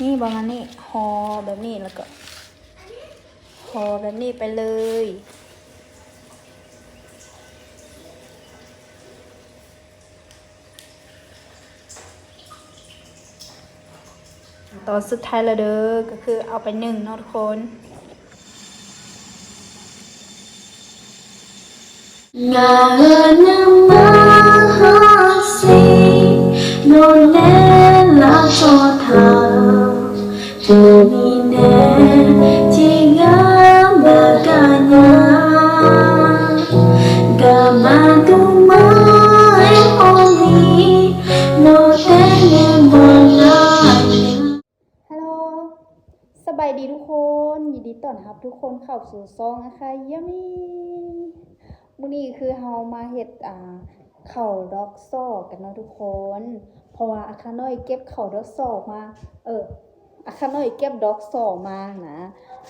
นี่ประมาณนี้ห่อแบบนี้แล้วก็ห่อแบบนี้ไปเลยตอนสุดท้ายแล้วเด้อก็คือเอาไปนึ่งเนาะทุกคน Ngahnya mahasih nonela total Domine tiga baganya Gamadu mai oli no tenge bolanya ฮัลโหลสบายดีทุกคนยินดีต้อนรับทุกคนเข้าสู่ซองนะคะยามีมื้อนี้คือเฮามาเฮ็ดข้าวดอกซอกกันเนาะทุกคนเพราะว่าอาคาน้อยเก็บข้าวดอกซอกมาอาคาน้อยเก็บดอกซอกมานะ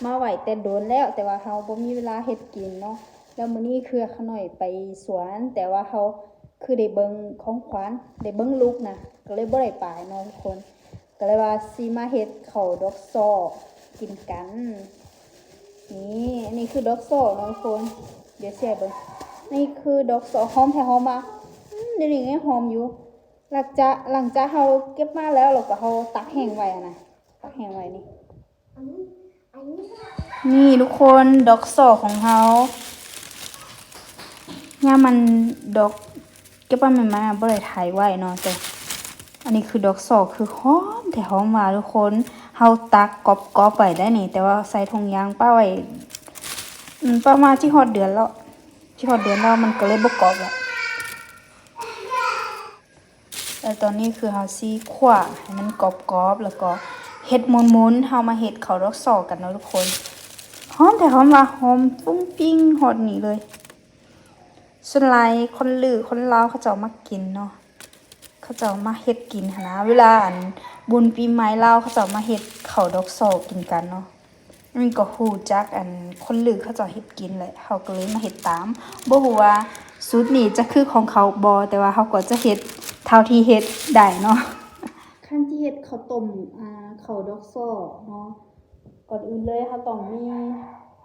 มาไว้แต่โดนแล้วแต่ว่าเฮาบ่มีเวลาเฮ็ดกินเนาะแล้วมื้อนี้คืออาคาน้อยไปสวนแต่ว่าเฮาคือได้เบิ่งของขวัญได้เบิ่งลูกนะก็เลยบ่ได้ไปเนาะทุกคนก็เลยว่าสิมาเฮ็ดข้าวดอกซอกกินกันนี่อันนี้คือดอกซอกเนาะทุกคนเดี๋ยวแชร์เบิ่งนี่คือดอกซอกหอมแท้หอมมาเดี๋ยวนี้ยังหอมอยู่หลังจากเฮาเก็บมาแล้วเราก็เฮาตักแห้งไว้นะตักแห้งไว้นี่ทุกคนดอกซอกของเฮาเนี่ยมันดอกเก็บมาใหม่ๆบ่ได้ถ่ายไว้เนาะแต่อันนี้คือดอกซอกคือหอมแต่หอมมาทุกคนเฮาตักกอบๆไว้ได้นี่แต่ว่าใส่ถุงยางป้าไว้ประมาณที่ฮอดเดือนแล้วมันก็เลยบ่กรอบแล้วแต่ตอนนี้คือเฮาสิคั่วให้มันกรอบๆแล้วก็เฮ็ดมุนๆเฮามาเฮ็ดข้าวดอกซอกกันเนาะทุกคนหอมแต่หอมว่าหอมฟุ้งปิ้งฮอดนี่เลยส่วนหลายคนคนลาวเขาเจ้ามากินเนาะเขาเจ้ามาเฮ็ดกินหั้นนะเวลาบุญปีใหม่ลาวเขาเจ้ามาเฮ็ดข้าวดอกซอกกินกันเนาะมันก็ฮู้จักคนเขาเจ้าเฮ็ดกินแหละเฮาก็เลยมาเฮ็ดตามบ่ฮู้ว่าสูตรนี้จะคือของเขาบ่แต่ว่าเฮาก็จะเฮ็ดเท่าที่เฮ็ดได้เนาะขั้นที่เฮ็ดข้าวต้มข้าวดอกซอกเนาะก่อนอื่นเลยเฮาต้องมี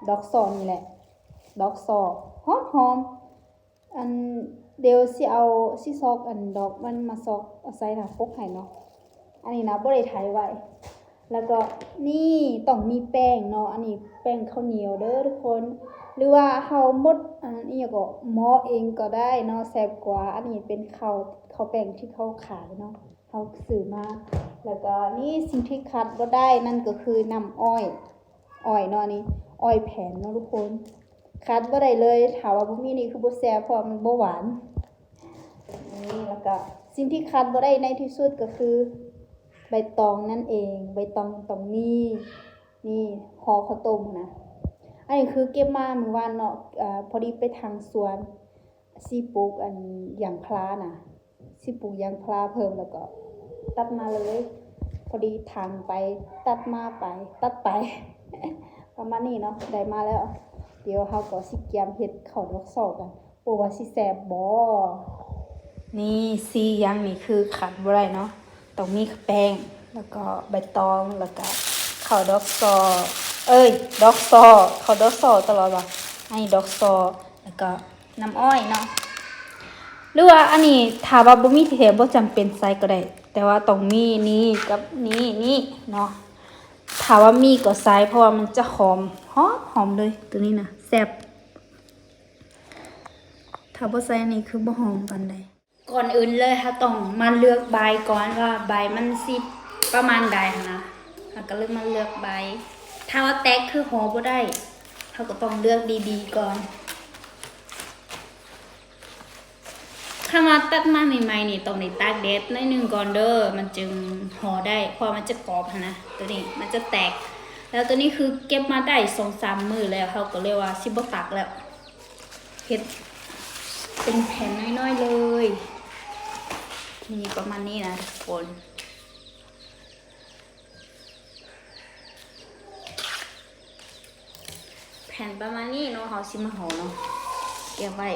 ดอกซอกนี่แหละดอกซอกหอมเดี๋ยวสิซอกดอกมันมาซอกเอาใส่หน้าปกให้เนาะอันนี้นะบ่ได้ถ่ายไว้แล้วก็นี่ต้องมีแป้งเนาะอันนี้แป้งข้าวเหนียวเด้อทุกคนหรือว่าเฮาหมดนี้ก็หม้อเองก็ได้เนาะแซ่บกว่าอันนี้เป็นข้าวแป้งที่เขาขายเนาะเฮาซื้อมาแล้วก็นี่สิ่งที่ขาดบ่ได้นั่นก็คือน้ำอ้อยเนาะนี่อ้อยแผ่นเนาะทุกคนขาดบ่ได้เลยถ้าว่าบ่มีนี่คือบ่แซ่บเพราะมันบ่หวานนี่แล้วก็สิ่งที่ขาดบ่ได้ในที่สุดก็คือใบตองนั่นเองใบตองตรงนี้นี่ห่อข้าวต้มนะอันนี้คือเก็บมาเมื่อวานเนาะพอดีไปทางสวนสิปลูกยางพารานะสิปลูกยางพาราเพิ่มแล้วก็ตัดมาเลยพอดีทางไปตัดไป ประมาณนี้เนาะได้มาแล้วเดี๋ยวเฮาก็สิเกียมเฮ็ดข้าวดอกซอกกันโอ้ว่าสิแซ่บบ่นี่4อย่างนี่คือขาดบ่ได้เนาะต้องมีแป้งแล้วก็ใบตองแล้วก็ข้าวดอกซอดอกซอข้าวดอกซอตลอดว่ะอันนี้ดอกซอแล้วก็น้ำอ้อยเนาะหรือว่าอันนี้ถ้าว่าบ่มีแท้บ่จำเป็นใส่ก็ได้แต่ว่าต้องมีนี่กับนี่เนาะถ้าว่ามีก็ใส่เพราะว่ามันจะหอมเลยตัวนี้นะแซ่บถ้าบ่ใส่อันนี้คือบ่หอมปานใดก่อนอื่นเลยค่ะต้องมาเลือกใบก่อนว่าใบมันสิประมาณใดนะเราก็เลยมาเลือกใบถ้าว่าแตกคือหอบ่ได้เราก็ต้องเลือกดีๆก่อนถ้ามาตัดมาใหม่ๆนี่ต้องได้ตากแดดหน่อยนึงก่อนเด้อมันจึงห่อได้เพราะมันจะกรอบนะตัวนี้มันจะแตกแล้วตัวนี้คือเก็บมาได้ 2-3 มื้อแล้วเขาก็เรียกว่าสิบ่ตักแล้วเฮ็ดเป็นแผ่นน้อยๆเลยนี่ประมาณนี้นะทุกคนแผ่นประมาณนี้เนาะเขาสิมาห่อเนาะเก็บไว้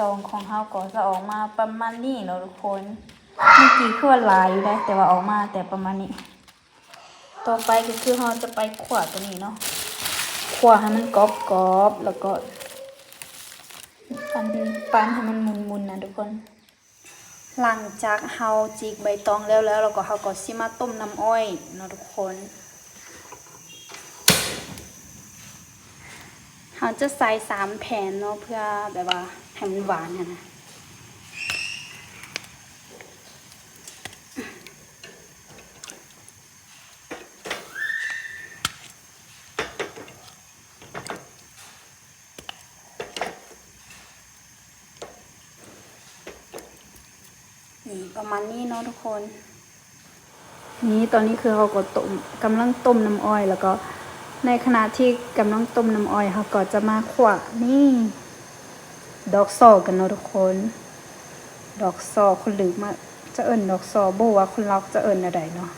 ตองของเฮาก็จะออกมาประมาณนี้เนาะทุกคนเมื่อกี้คือว่าหลายอยู่ได้แต่ว่าออกมาแต่ประมาณนี้ต่อไปก็คือเฮาจะไปคั่วตัวนี้เนาะคั่วให้มันกรอบๆแล้วก็ปั้นให้มันมุนๆนะทุกคนหลังจากเฮาจีกใบตองแล้วเราก็เฮาก็สิมาต้มน้ำอ้อยเนาะทุกคนเฮาจะใส่3 แผ่นเนาะเพื่อแบบว่าให้มันหวานนะนี่ประมาณนี้เนาะทุกคนนี่ตอนนี้คือเราก็กำลังต้มน้ำอ้อยแล้วก็ในขณะที่กำลังต้มน้ำอ้อยเราก็จะมาคั่วนี่ดอกซอกันเนาะทุกคนดอกซอคนลืมมาจะเอิ้นดอกซอบ่ว่าคนเราจะเอิ้นอะไรเนาะ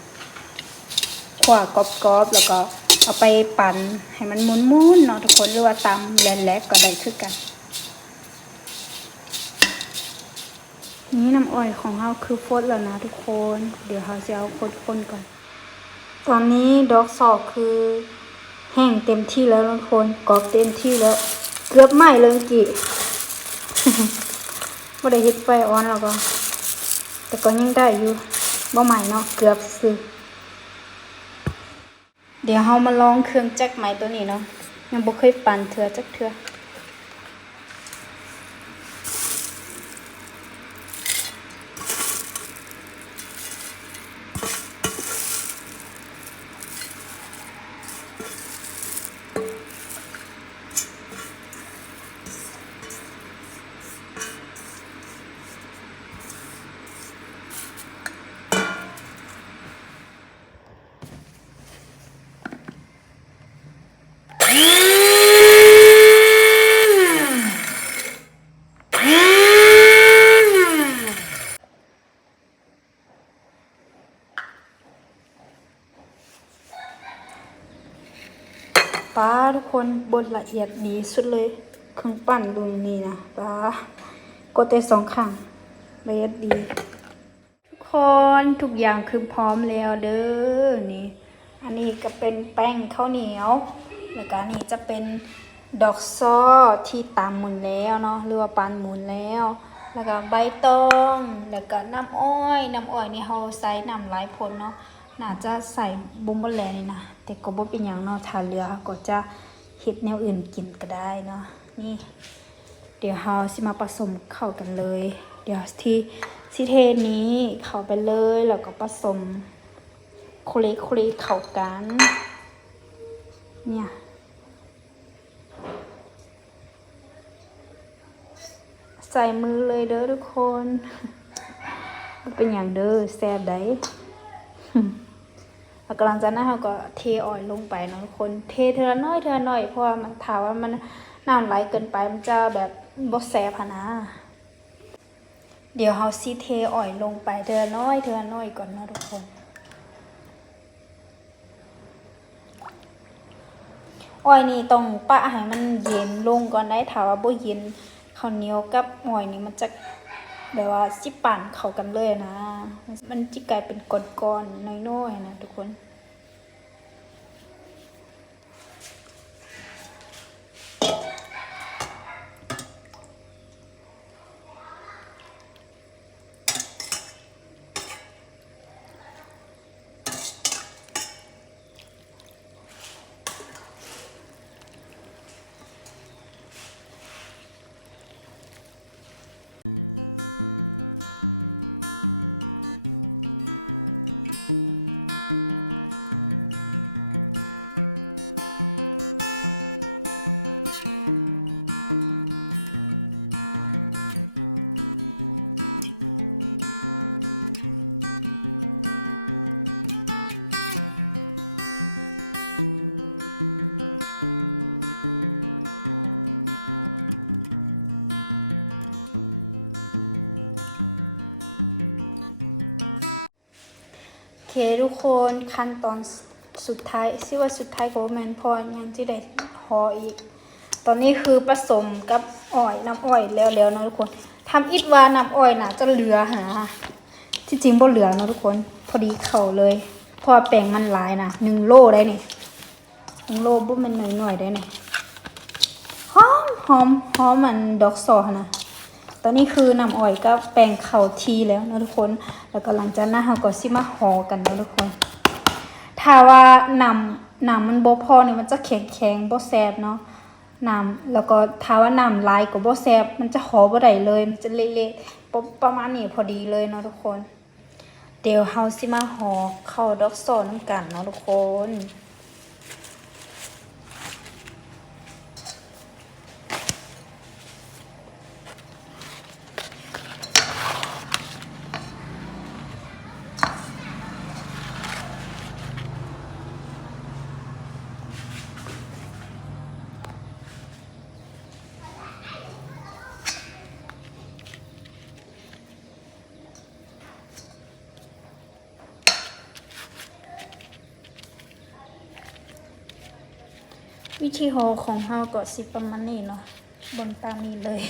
คั่วกรอบๆแล้วก็เอาไปปั่นให้มันมุนๆเนาะทุกคนหรือว่าตำแหลกๆก็ได้คือกันนี่น้ำอ้อยของเราคือฟดแล้วนะทุกคนเดี๋ยวเราจะเอาคนก่อนตอนนี้ดอกซอคือแห้งเต็มที่แล้วทุกคนกรอบเต็มที่แล้วเกือบไหม้เลยกี่ บ่ได้เฮ็ดไฟอ่อนแล้วก็แต่ก็ยังได้อยู่บ่ไหม้เนาะเกือบซื่อเดี๋ยวเฮามาลองเครื่องจักรไหม้ตัวนี้เนาะยังบ่เคยปั่นเทื่อจักเทื่อป้าทุกคนบดละเอียดดีสุดเลยเครื่องปั่นลุยนี่นะป้ากดแต่2 ครั้งละเอียดดีทุกคนทุกอย่างคือพร้อมแล้วเด้อนี่อันนี้ก็เป็นแป้งข้าวเหนียวแล้วก็นี่จะเป็นดอกซ้อที่ตำหมุนแล้วเนาะหรือว่าปั่นหมุนแล้วแล้วก็ใบตองแล้วก็น้ำอ้อยนี่เฮาใส่น้ำหลายผลเนาะน่าจะใส่บ่แลนี่นะแต่ก็บ่เป็นหยังเนาะถ้าเหลือก็จะเฮ็ดแนวอื่นกินก็ได้เนาะนี่เดี๋ยวเฮาสิมาผสมเข้ากันเลยเดี๋ยวสิเทนี้เข้าไปเลยแล้วก็ผสมคลุกเข้ากันเนี่ยใส่มือเลยเด้อทุกคนมันเป็นอย่างเด้อแซ่บได้ แล้วกำลังจากนั้นเราก็เทออยล์ลงไปเนาะทุกคนเทเท่าน้อยเพราะว่ามันถ้าว่ามันน้ำไหลเกินไปมันจะแบบบ่แซ่บนะ เดี๋ยวเราสิเทออยล์ลงไปเท่าน้อยก่อนเนาะทุกคนออยล์นี่ต้องปะให้มันเย็นลงก่อนได้ถ้าว่าบ่เย็นข้าวเหนียวกับออยล์นี่มันจะแบบว่าสิปั่นเข้ากันเลยนะมันจะกลายเป็นก้อนๆน้อยๆนะทุกคนโอเคทุกคนขั้นตอนสุดท้ายว่าสุดท้ายก็แม่นพอยังจะได้ห่ออีกตอนนี้คือผสมกับ อ้อยน้ำอ้อยแล้วเนาะทุกคนทำอิดว่าน้ำอ้อยน่ะจะเหลือหาที่จริงบ่เหลือเนาะทุกคนพอดีเข่าเลยเพราะแป้งมันหลายนะ1 โลได้นี่1 โลบ่แม่นน้อยๆได้นี่หอมมันดอกซอนะตอนนี้คือน้ำอ้อยก็แป้งเข่าทีแล้วนะทุกคนแล้วก็หลังจากนั้นเราก็สิมาห่อกันนะทุกคนถ้าว่าน้ำมันบ่พอเนี่ยมันจะแข็งบ่แซ่บเนาะน้ำแล้วก็ถ้าว่าน้ำลายก็บ่แซ่บมันจะห่อบ่ได้เลยมันจะเละๆประมาณนี้พอดีเลยเนาะทุกคนเดี๋ยวเฮาสิมาห่อข้าวดอกซอน้ำกันเนาะทุกคนวิธีห่อของเฮาก็สิประมาณนี้เนาะบนตามนี้เลย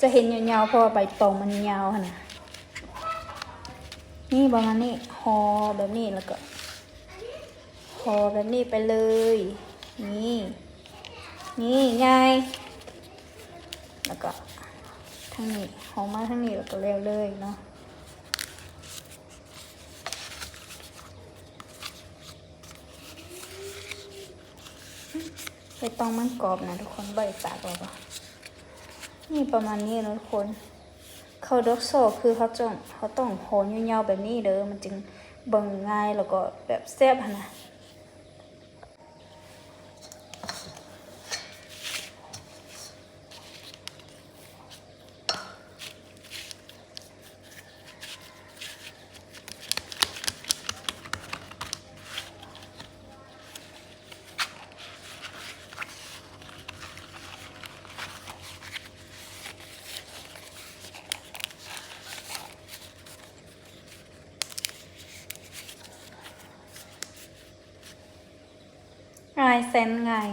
จะเห็นยาวๆเพราะว่าใบตองมันยาวค่ะนะนี่ประมาณนี้ห่อแบบนี้แล้วก็ห่อแบบนี้ไปเลยนี่ไงแล้วก็ทั้งนี้ห่อมาทั้งนี้แล้วก็แล้วเลยเนาะใบตองมันกรอบนะทุกคนใบตากเราก็นี่ประมาณนี้นะทุกคนข้าวดอกโซคือเขาต้องห่อยาวๆแบบนี้เด้อมันจึงเบิ่งง่ายแล้วก็แบบแซ่บนะง่ายแสนง่าย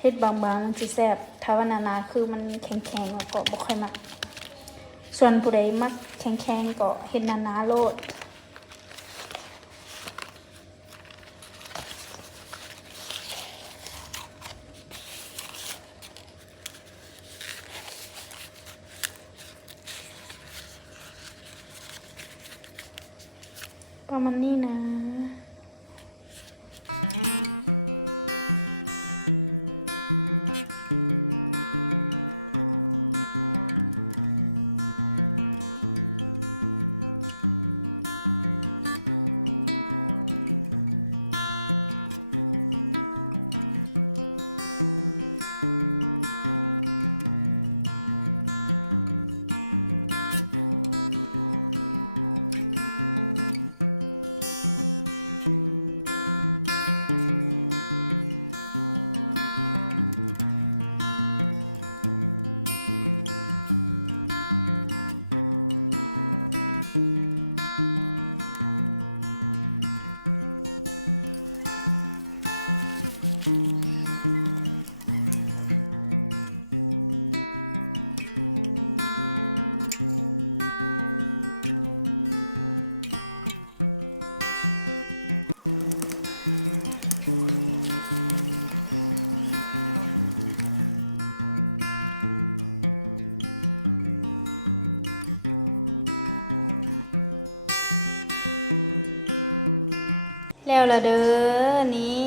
เฮ็ดบางๆมันสิแซ่บถ้าว่าหนาๆคือมันแข็งๆแล้วก็บ่ค่อยมักส่วนผู้ใดมักแข็งๆก็เฮ็ดหนาๆโลดประมาณนี้นะแล้วละเด้อนี่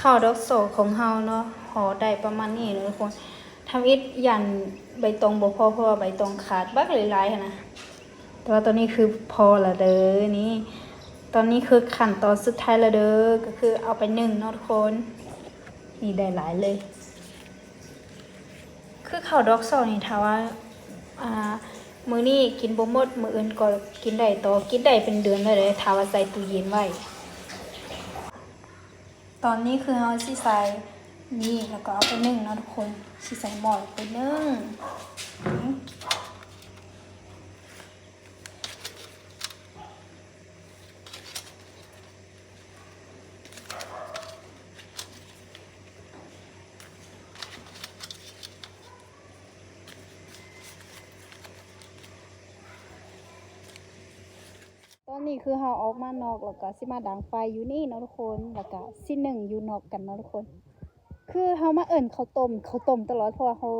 ข้าวดอกโซของเฮาเนาะห่อได้ประมาณนี้เลยทุกคนทำอิฐยันใบตองบ่พอเพราะว่าใบตองขาดบักหลายๆค่ะนะแต่ว่าตอนนี้คือพอละเด้อนี่ตอนนี้คือขั้นตอนสุดท้ายละเด้อก็คือเอาไปนึ่งเนาะทุกคนนี่ได้หลายเลยคือข้าวดอกโซนี่ถ้าว่ามื้อนี้กินบ่หมดมื้ออื่นก็กินได้ต่อกินได้เป็นเดือนเลยถ้าว่าใส่ตู้เย็นไว้ตอนนี้คือเฮาสิใส่ นี่แล้วก็เอาไปนึ่งเนาะทุกคนสิใส่หม้อไปนึ่งตอนนี้คือเราออกมานอกแล้วก็สิมาดังไฟอยู่นี่เนาะทุกคนแล้วก็สิหนึ่งอยู่นอกกันเนาะทุกคน คือเฮามาเอิ้นข้าวต้มตลอดเพราะว่าเฮา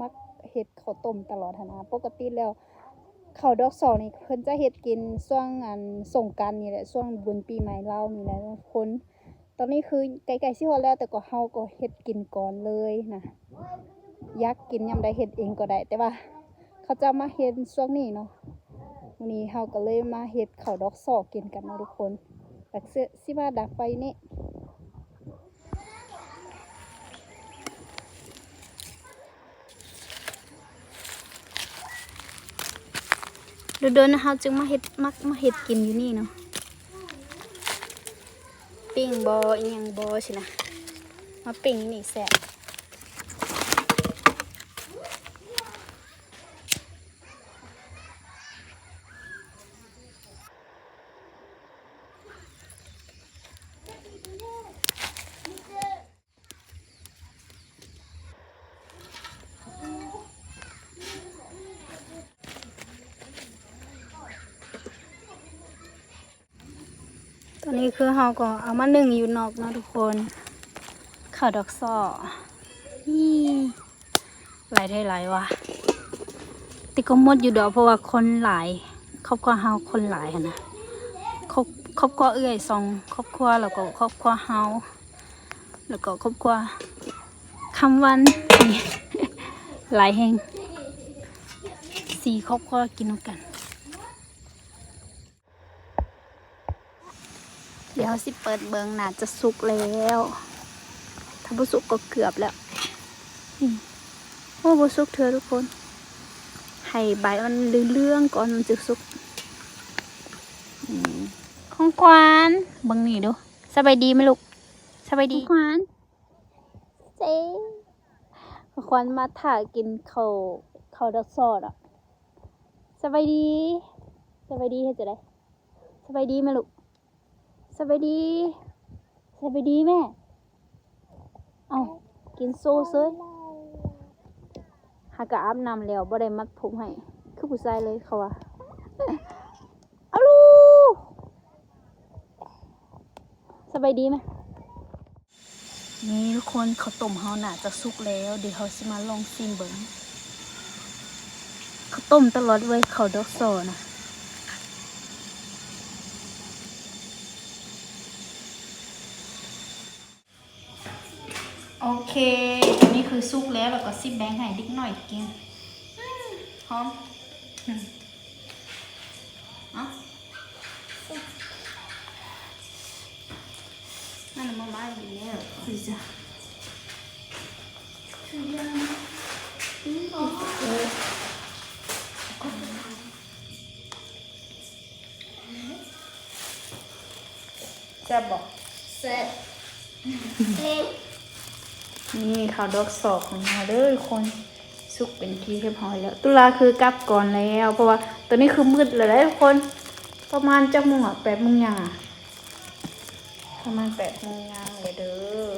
มักเฮ็ดข้าวต้มตลอดหั้นนะปกติแล้วข้าวดอกสอนี่เพิ่นจะเฮ็ดกินช่วงสงกรานต์นี่แหละช่วงบุญปีใหม่ลาวนี่แหละทุกคนตอนนี้คือใกล้ๆสิฮอดแล้วแต่ก็เฮาก็เฮ็ดกินก่อนเลยนะอยากกินยามใดเฮ็ดเองก็ได้แต่ว่าเขาจะมาเฮ็ดช่วงนี้เนาะวันนี้เฮาก็เลยมาเฮ็ดข้าวดอกสอกินกันเนาะทุกคนแต่สิมาดักไฟนี่ เดินๆนะคะจึงมาเฮ็ดมาเฮ็ดกินอยู่นี่เนาะปิ้งบออีหยังบอสินะมาปิ้งนี่แซ่บตอนนี้คือเฮาก็เอามานึ่งอยู่นอกเนาะทุกคนข้าวดอกซ้อนี่หลายได้หลายว่ะแต่ก็หมดอยู่ดอกเพราะว่าคนหลายครอบครัวเฮาคนหลายหั่นนะครอบครัวเอื้อยสองครอบครัวแล้วก็ครอบครัวเฮาแล้วก็ครอบครัวคำวันนี่ หลายแห่ง4ครอบครัวกินนำกันเดี๋ยวสิเปิดเบิงน่าจะสุกแล้วถ้าบ่สุกก็เกือบแล้วโอ้บ่สุกเถอะทุกคนให้ใบมันเรื่องๆก่อนมันจะสุกของขวานเบิ่งนี่ดูสบายดีไหมลูกสบายดีขวานเจ๊ของขวานมาถ่ายกินข้าวดอกซอดอ่ะสบายดีเฮ็ดจังได๋สบายดีไหมลูกสบายดีแม่เอากินโซ่เซ้ยหากะอาบน้ำแล้วบ่ได้มัดผมให้คือผู้ชายเลยเขาว่าอาลูสบายดีไหมนี่ทุกคนข้าวต้มเฮาน่าจะสุกแล้วเดี๋ยวเฮาสิมาลองชิมเบิ่งข้าวต้มตลอดเว้ยข้าวดอกซอนะโอเคตอนนี้คือสุกแล้วแล้วก็ซิบแบงค์ให้ดิกหน่อยกินหอมอ๋อนั่นมาอยู่แล้วคือจะแซ่บบอกแซ่บนี่ข้าวดอกสอกของเราเด้อคนสุกเป็นที่เรียบร้อยแล้วตุลาคือกลับก่อนแล้วเพราะว่าตอนนี้คือมืดเลยทุกคนประมาณจักโมงอ่ะ8 โมงยังประมาณ8 โมงยังเลยเด้อ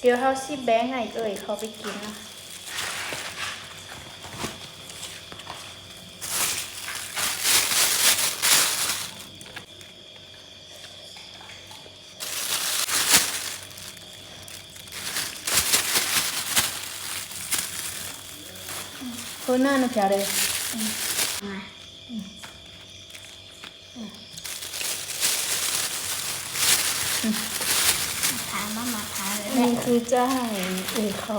เดี๋ยวเขาซิแบงค์ให้เขาไปกินนะคนหน้าหนูแค่เลยถามมาถามเลยนี่คือจะให้เขา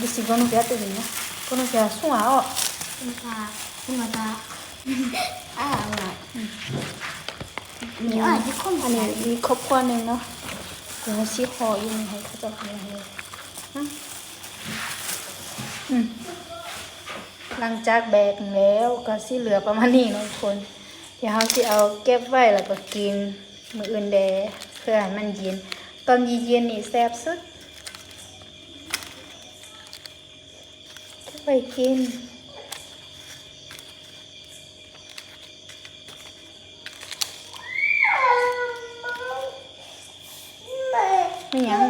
ดูสิก็หนูแค่ตัวนี้ก็หนูแค่สุ่มเอาสุ่มตาอะไรมีอะไรที่คนอันนี้มีครบคนหนึ่งเนาะเดี๋ยวซีคออยู่ให้เขาจะเอาเลยหลังจากแบกแล้วก็สิเหลือประมาณนี้เนาะทุกคนเดี๋ยวเราสิเอาเก็บไว้แล้วก็กินมื้ออื่นแดเพื่อให้มันเย็น ตอนเย็นๆนี่แซ่บสุดไปกินไม่ยัง